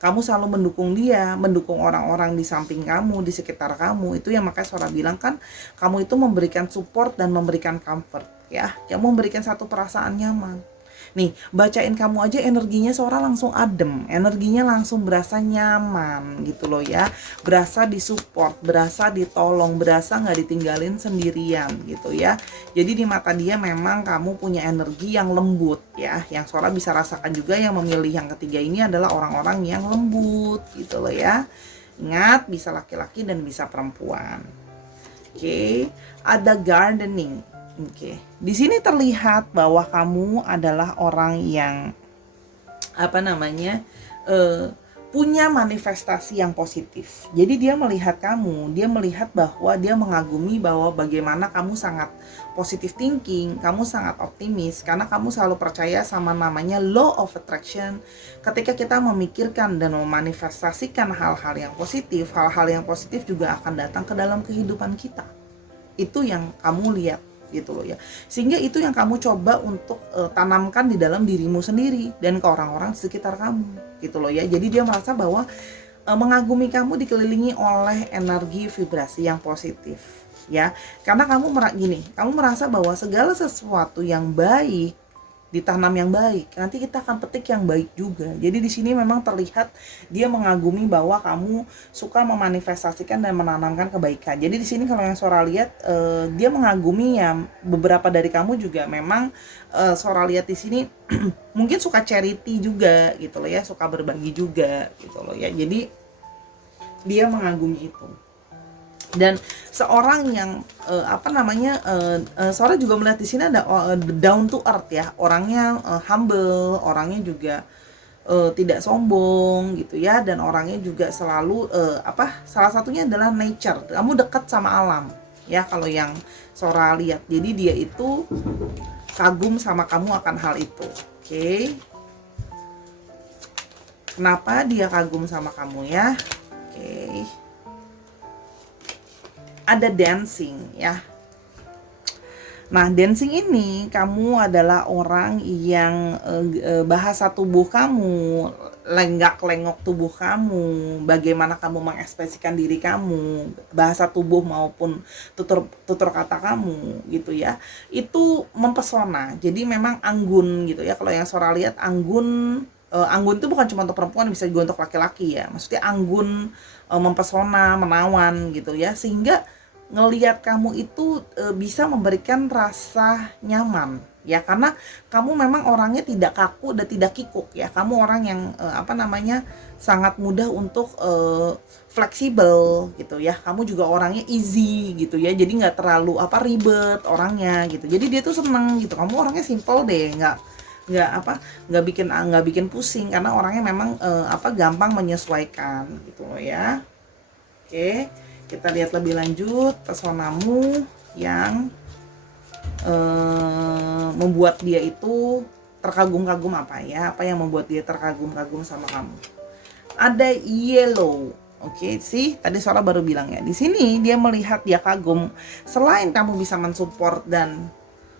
Kamu selalu mendukung dia, mendukung orang-orang di samping kamu, di sekitar kamu. Itu yang makanya Sora bilang kan, kamu itu memberikan support dan memberikan comfort ya. Kamu memberikan satu perasaan nyaman. Nih, bacain kamu aja energinya Sora langsung adem, energinya langsung berasa nyaman gitu loh ya. Berasa disupport, berasa ditolong, berasa nggak ditinggalin sendirian gitu ya. Jadi di mata dia memang kamu punya energi yang lembut ya. Yang Sora bisa rasakan juga, yang memilih yang ketiga ini adalah orang-orang yang lembut gitu loh ya. Ingat, bisa laki-laki dan bisa perempuan. Oke, ada gardening. Oke, di sini terlihat bahwa kamu adalah orang yang apa namanya, eee, punya manifestasi yang positif. Jadi dia melihat kamu, dia melihat bahwa dia mengagumi bahwa bagaimana kamu sangat positive thinking, kamu sangat optimis karena kamu selalu percaya sama namanya law of attraction. Ketika kita memikirkan dan memanifestasikan hal-hal yang positif juga akan datang ke dalam kehidupan kita. Itu yang kamu lihat gitu loh ya. Sehingga itu yang kamu coba untuk tanamkan di dalam dirimu sendiri dan ke orang-orang di sekitar kamu gitu loh ya. Jadi dia merasa bahwa mengagumi kamu dikelilingi oleh energi vibrasi yang positif ya. Karena kamu merasa bahwa segala sesuatu yang baik ditanam yang baik, nanti kita akan petik yang baik juga. Jadi di sini memang terlihat dia mengagumi bahwa kamu suka memanifestasikan dan menanamkan kebaikan. Jadi di sini kalau yang Sora lihat, dia mengagumi ya beberapa dari kamu juga memang, Sora lihat di sini mungkin suka charity juga gitu loh ya, suka berbagi juga gitu loh ya. Jadi dia mengagumi itu. Dan seorang yang Sora juga melihat di sini ada down to earth ya, orangnya humble, orangnya juga tidak sombong gitu ya, dan orangnya juga selalu salah satunya adalah nature, kamu dekat sama alam ya kalau yang Sora lihat. Jadi dia itu kagum sama kamu akan hal itu. Oke. Kenapa dia kagum sama kamu ya? Oke. Ada dancing ya. Nah, dancing ini kamu adalah orang yang bahasa tubuh kamu, lenggak-lenggok tubuh kamu, bagaimana kamu mengekspresikan diri kamu, bahasa tubuh maupun tutur kata kamu gitu ya. Itu mempesona. Jadi memang anggun gitu ya. Kalau yang Sora lihat anggun, anggun itu bukan cuma untuk perempuan, bisa juga untuk laki-laki ya. Maksudnya anggun, mempesona, menawan gitu ya. Sehingga ngelihat kamu itu bisa memberikan rasa nyaman ya, karena kamu memang orangnya tidak kaku dan tidak kikuk ya. Kamu orang yang sangat mudah untuk fleksibel gitu ya. Kamu juga orangnya easy gitu ya, jadi nggak terlalu ribet orangnya gitu. Jadi dia tuh seneng gitu, kamu orangnya simple deh, nggak bikin pusing karena orangnya memang gampang menyesuaikan gitu loh ya. Oke. Kita lihat lebih lanjut personamu yang membuat dia itu terkagum-kagum apa ya? Apa yang membuat dia terkagum-kagum sama kamu? Ada yellow. Oke, sih tadi Sora baru bilang ya. Di sini dia melihat dia kagum. Selain kamu bisa mensupport dan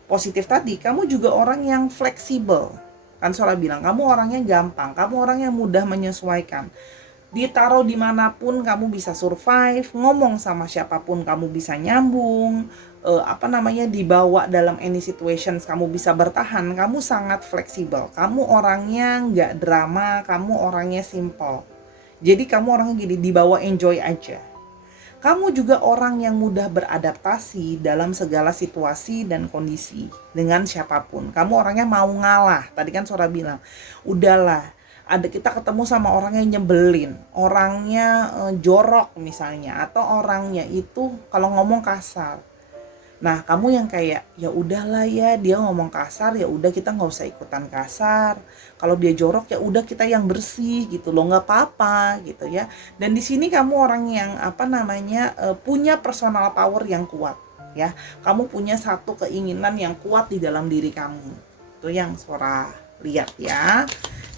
positif tadi, kamu juga orang yang fleksibel. Kan Sora bilang kamu orangnya gampang, kamu orang yang mudah menyesuaikan. Ditaruh dimanapun kamu bisa survive, ngomong sama siapapun kamu bisa nyambung, dibawa dalam any situations kamu bisa bertahan. Kamu sangat fleksibel, kamu orangnya nggak drama, kamu orangnya simple. Jadi kamu orangnya gini, dibawa enjoy aja. Kamu juga orang yang mudah beradaptasi dalam segala situasi dan kondisi dengan siapapun. Kamu orangnya mau ngalah, tadi kan Sora bilang udahlah, ada kita ketemu sama orang yang nyebelin, orangnya jorok misalnya, atau orangnya itu kalau ngomong kasar. Nah, kamu yang kayak ya udahlah ya, dia ngomong kasar ya udah kita nggak usah ikutan kasar. Kalau dia jorok ya udah kita yang bersih gitu loh, nggak apa-apa gitu ya. Dan di sini kamu orang yang punya personal power yang kuat ya. Kamu punya satu keinginan yang kuat di dalam diri kamu. Itu yang Sora lihat ya.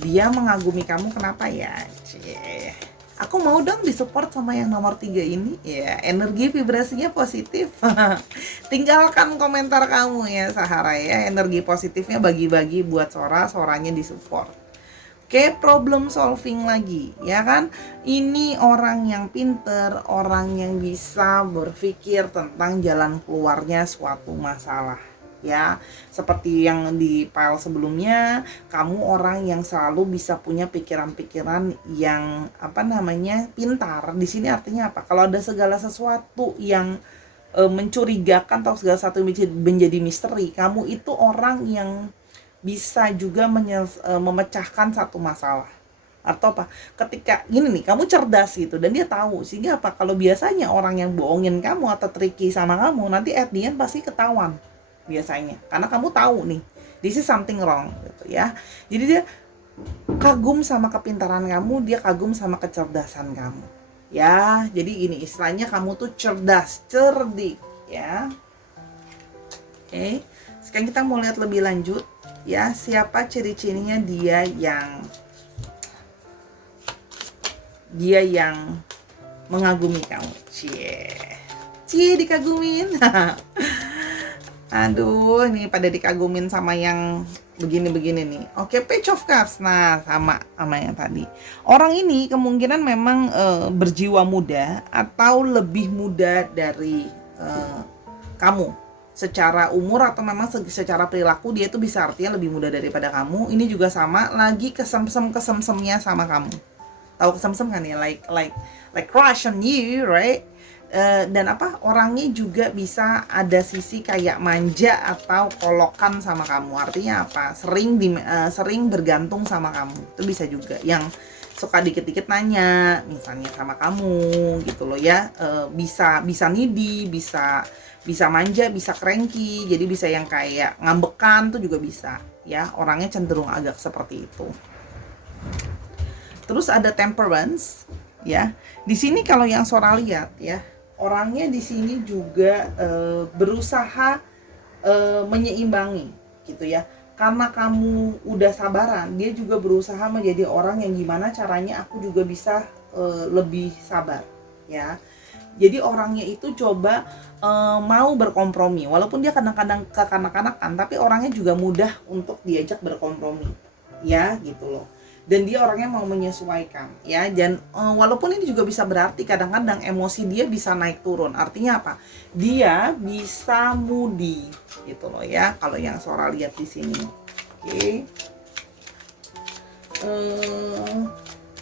Dia mengagumi kamu kenapa ya? Cie. Aku mau dong disupport sama yang nomor 3 ini ya, energi vibrasinya positif. Tinggalkan komentar kamu ya Sahara ya, energi positifnya bagi-bagi buat Soranya disupport. Oke, problem solving lagi ya kan. Ini orang yang pinter, orang yang bisa berpikir tentang jalan keluarnya suatu masalah ya. Seperti yang di file sebelumnya, kamu orang yang selalu bisa punya pikiran-pikiran yang pintar. Di sini artinya apa? Kalau ada segala sesuatu yang mencurigakan atau segala sesuatu menjadi misteri, kamu itu orang yang bisa juga memecahkan satu masalah. Atau ketika gini nih, kamu cerdas gitu dan dia tahu, sehingga kalau biasanya orang yang bohongin kamu atau tricky sama kamu, nanti at the end pasti ketahuan biasanya, karena kamu tahu nih this is something wrong gitu ya. Jadi dia kagum sama kepintaran kamu, dia kagum sama kecerdasan kamu. Ya, jadi ini istilahnya kamu tuh cerdas, cerdik, ya. Oke. Sekarang kita mau lihat lebih lanjut, ya. Siapa ciri-cirinya dia yang mengagumi kamu. Cie dikagumin. Aduh, ini pada dikagumin sama yang begini-begini nih. Oke, Page of Cups. Nah, sama yang tadi. Orang ini kemungkinan memang berjiwa muda atau lebih muda dari kamu. Secara umur atau memang secara perilaku dia itu bisa artinya lebih muda daripada kamu. Ini juga sama, lagi kesemsemnya sama kamu. Tahu kesemsem kan ya, like crush on you, right? Dan orangnya juga bisa ada sisi kayak manja atau kolokan sama kamu. Artinya apa? Sering bergantung sama kamu. Itu bisa juga yang suka dikit-dikit nanya misalnya sama kamu gitu loh ya. Bisa needy, bisa manja, bisa cranky. Jadi bisa yang kayak ngambekan tuh juga bisa ya. Orangnya cenderung agak seperti itu. Terus ada temperance ya. Di sini kalau yang Sora lihat ya, orangnya di sini juga berusaha menyeimbangi gitu ya. Karena kamu udah sabaran, dia juga berusaha menjadi orang yang gimana caranya aku juga bisa lebih sabar ya. Jadi orangnya itu coba mau berkompromi, walaupun dia kadang-kadang kekanak-kanakan, tapi orangnya juga mudah untuk diajak berkompromi ya gitu loh. Dan dia orangnya mau menyesuaikan ya. Dan walaupun ini juga bisa berarti kadang-kadang emosi dia bisa naik turun. Artinya apa? Dia bisa moody gitu loh ya, kalau yang Sora lihat di sini.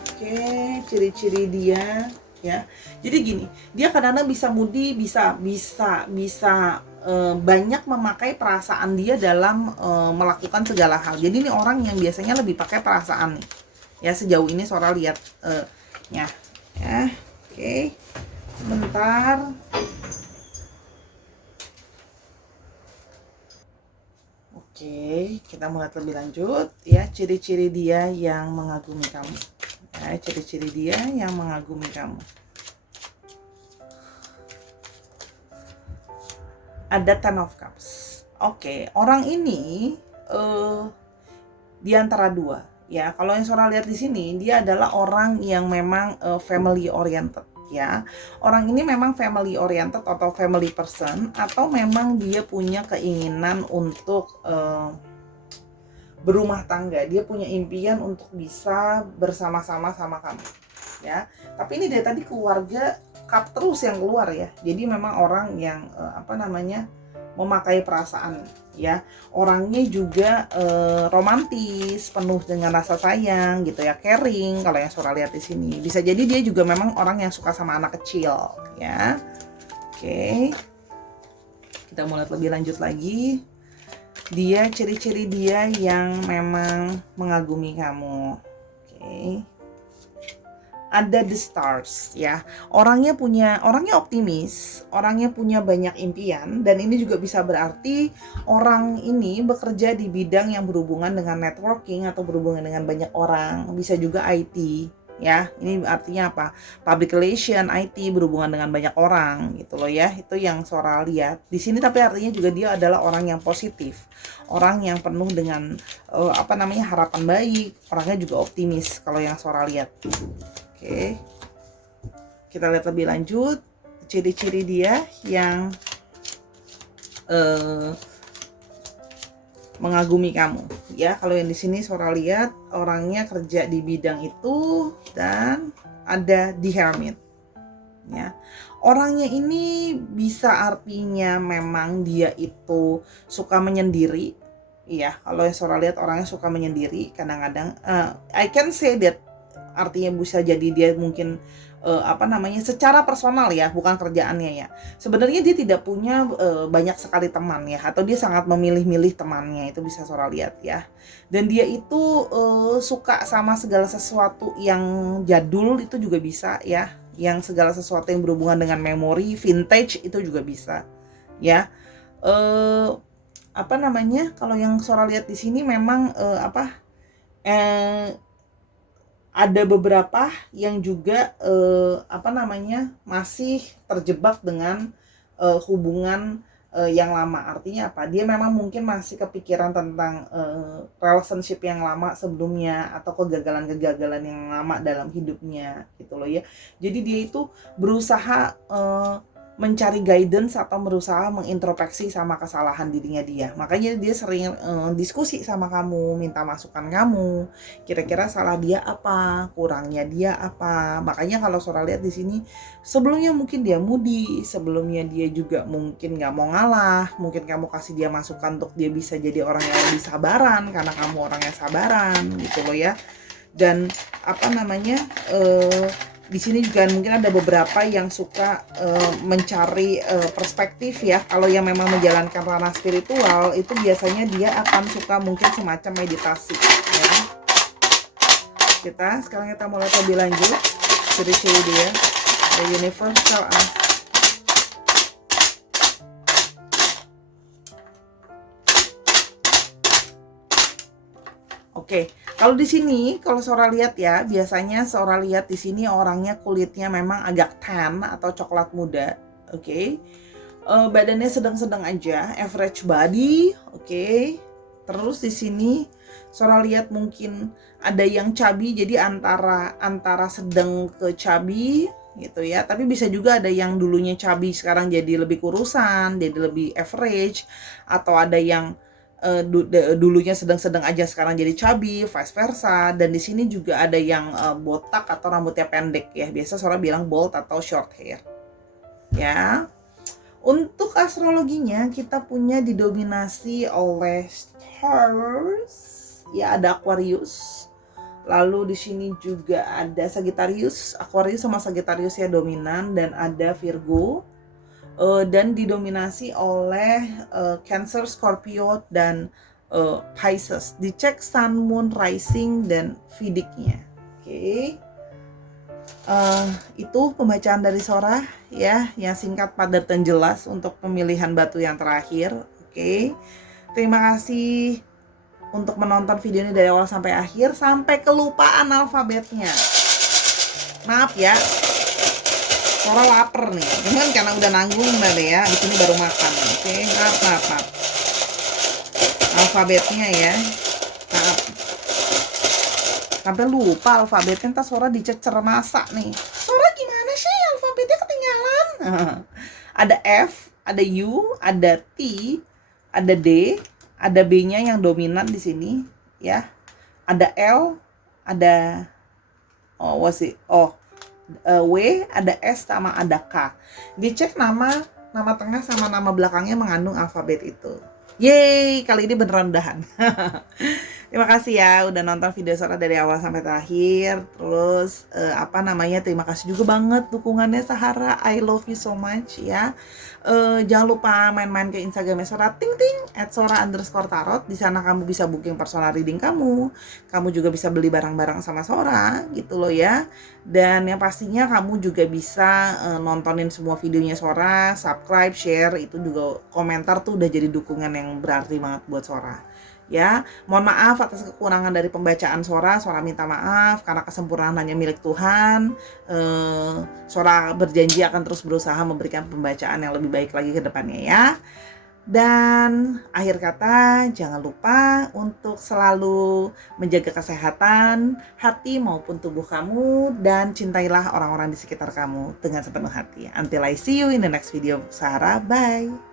Oke, ciri-ciri dia ya. Jadi gini, dia kadang-kadang bisa moody, bisa banyak memakai perasaan dia dalam melakukan segala hal. Jadi ini orang yang biasanya lebih pakai perasaan nih. Ya, sejauh ini Sora lihat ya. Oke. Sebentar. Oke, kita mau lihat lebih lanjut ya, ciri-ciri dia yang mengagumi kamu. Ya, ciri-ciri dia yang mengagumi kamu. Ada Ten of Cups. Oke, orang ini di antara dua ya. Kalau yang Sora lihat di sini, dia adalah orang yang memang family oriented ya. Orang ini memang family oriented atau family person, atau memang dia punya keinginan untuk berumah tangga. Dia punya impian untuk bisa bersama-sama sama kamu ya. Tapi ini dari tadi keluarga cup terus yang keluar ya. Jadi memang orang yang memakai perasaan ya. Orangnya juga romantis, penuh dengan rasa sayang gitu ya, caring kalau yang Sora lihat di sini. Bisa jadi dia juga memang orang yang suka sama anak kecil ya. Oke. Kita mulai lebih lanjut lagi. Dia, ciri-ciri dia yang memang mengagumi kamu. Oke. Ada the stars ya. Orangnya optimis, orangnya punya banyak impian, dan ini juga bisa berarti orang ini bekerja di bidang yang berhubungan dengan networking atau berhubungan dengan banyak orang. Bisa juga IT ya. Ini artinya apa? Public relation, IT, berhubungan dengan banyak orang gitu loh ya. Itu yang Sora lihat di sini. Tapi artinya juga dia adalah orang yang positif, orang yang penuh dengan harapan baik. Orangnya juga optimis kalau yang Sora lihat. Oke, kita lihat lebih lanjut ciri-ciri dia yang mengagumi kamu ya. Kalau yang di sini Sora lihat orangnya kerja di bidang itu, dan ada the hermit ya. Orangnya ini bisa artinya memang dia itu suka menyendiri ya. Kalau yang Sora lihat orangnya suka menyendiri kadang-kadang. I can say that artinya bisa jadi dia mungkin secara personal ya, bukan kerjaannya ya. Sebenarnya dia tidak punya banyak sekali teman ya, atau dia sangat memilih-milih temannya. Itu bisa Sora lihat ya. Dan dia itu suka sama segala sesuatu yang jadul, itu juga bisa ya. Yang segala sesuatu yang berhubungan dengan memori, vintage, itu juga bisa ya. Kalau yang Sora lihat di sini memang Eh, ada beberapa yang juga masih terjebak dengan hubungan yang lama. Artinya apa? Dia memang mungkin masih kepikiran tentang relationship yang lama sebelumnya atau kegagalan-kegagalan yang lama dalam hidupnya gitu loh ya. Jadi dia itu berusaha mencari guidance atau berusaha mengintrospeksi sama kesalahan dirinya dia. Makanya dia sering diskusi sama kamu, minta masukan kamu. Kira-kira salah dia apa, kurangnya dia apa. Makanya kalau Sora lihat di sini, sebelumnya mungkin dia moody, sebelumnya dia juga mungkin nggak mau ngalah, mungkin kamu kasih dia masukan untuk dia bisa jadi orang yang lebih sabaran karena kamu orang yang sabaran gitu loh ya. Dan di sini juga mungkin ada beberapa yang suka mencari perspektif ya. Kalau yang memang menjalankan ranah spiritual itu biasanya dia akan suka mungkin semacam meditasi ya. Sekarang kita mulai lebih lanjut ciri-ciri dia. The universe tell us. Oke, kalau di sini kalau Sora lihat ya, biasanya Sora lihat di sini orangnya kulitnya memang agak tan atau coklat muda. Oke. Badannya sedang-sedang aja, average body, oke. Terus di sini Sora lihat mungkin ada yang chubby, jadi antara sedang ke chubby gitu ya. Tapi bisa juga ada yang dulunya chubby sekarang jadi lebih kurusan, jadi lebih average, atau ada yang dulunya sedang-sedang aja sekarang jadi chubby, vice versa. Dan di sini juga ada yang botak atau rambutnya pendek ya. Biasa Sora bilang bald atau short hair. Ya. Untuk astrologinya kita punya didominasi oleh stars. Ya, ada Aquarius. Lalu di sini juga ada Sagittarius. Aquarius sama Sagittarius ya dominan, dan ada Virgo. Dan didominasi oleh Cancer, Scorpio, dan Pisces. Dicek Sun, Moon, Rising, dan Vedicnya. Oke. Itu pembacaan dari Sora ya, yang singkat, padat, dan jelas untuk pemilihan batu yang terakhir. Oke. Terima kasih untuk menonton video ini dari awal sampai akhir, sampai kelupaan alfabetnya. Maaf ya, Sora lapar nih, cuman karena udah nanggung deh ya, di sini baru makan. Oke, maaf. Alfabetnya ya, maaf. Sampai lupa alfabetnya, ntar Sora dicecer masa nih. Sora gimana sih alfabetnya ketinggalan? Ada F, ada U, ada T, ada D, ada B-nya yang dominan di sini ya. Ada L, ada W, ada S, sama ada K. Dicek nama tengah sama nama belakangnya mengandung alfabet itu. Yeay, kali ini beneran udahan. Terima kasih ya udah nonton video Sora dari awal sampai terakhir. Terus terima kasih juga banget dukungannya Sahara. I love you so much ya. Jangan lupa main-main ke Instagramnya Sora, @sora_tarot. Di sana kamu bisa booking personal reading kamu. Kamu juga bisa beli barang-barang sama Sora gitu loh ya. Dan yang pastinya kamu juga bisa nontonin semua videonya Sora, subscribe, share, itu juga komentar tuh udah jadi dukungan yang berarti banget buat Sora. Ya, mohon maaf atas kekurangan dari pembacaan Sora minta maaf karena kesempurnaan hanya milik Tuhan. Sora berjanji akan terus berusaha memberikan pembacaan yang lebih baik lagi ke depannya ya. Dan akhir kata, jangan lupa untuk selalu menjaga kesehatan hati maupun tubuh kamu, dan cintailah orang-orang di sekitar kamu dengan sepenuh hati. Until I see you in the next video, Sarah, bye.